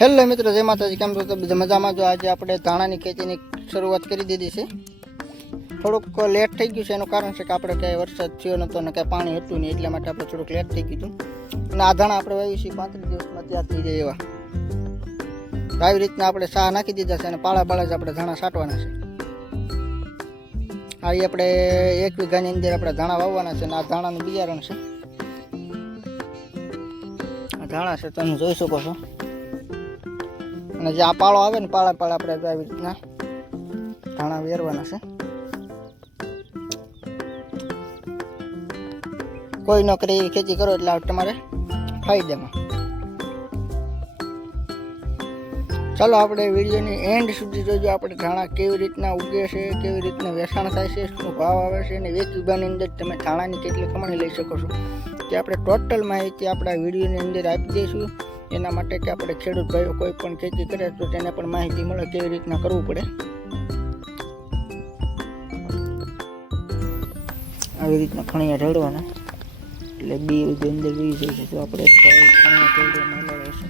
Hello મિત્રો, જય માતાજી. કેમ છો? તો બધા મજામાં. જો આજે આપણે ધાણાની ખેતીની શરૂઆત કરી દીધી છે. થોડુંક લેટ થઈ ગયું છે. એનું કારણ છે કે આપણે ક્યાંય વરસાદ થયો નહોતો ને કાંઈ પાણી હતું નહીં, એટલા માટે આપણે થોડુંક લેટ થઈ ગયું હતું. અને આ ધાણા આપણે વાવી છીએ 35 દિવસમાં તૈયાર થઈ જાય એવા. આવી રીતના આપણે સાહ નાખી દીધા છે અને પાળા જ આપણે ધાણા છાંટવાના છે. આ આપણે 1 વીઘાની અંદર આપણે ધાણા વાવવાના છે અને આ ધાણાનું બિયારણ છે. આ ધાણા છે, તમે જોઈ શકો છો. અને જે આ પાળો આવે ને પાળા આપણે આવી રીતના ધાણા વેરવાના છે. કોઈ ન કરે એવી ખેતી કરો એટલે તમારે ફાયદામાં. ચાલો આપણે વિડીયોની એન્ડ સુધી જોજો. આપણે ધાણા કેવી રીતના ઉગે છે, કેવી રીતના વેચાણ થાય છે, શું ભાવ આવે છે, અને 1 વીઘાની અંદર તમે ધાણાની કેટલી કમાણી લઈ શકો છો તે આપણે ટોટલ માહિતી આપણા વિડીયોની અંદર આપી દઈશું. એના માટે કે આપણે ખેડૂત ભાઈઓ કોઈ પણ ખેતી કરે તો તેને પણ માહિતી મળે કેવી રીતના કરવું પડે. આવી રીતના ખણિયા ઢળવાના એટલે બી અંદર વી જાય છે. તો આપણે ખણિયા ઢળવાના રહેશે.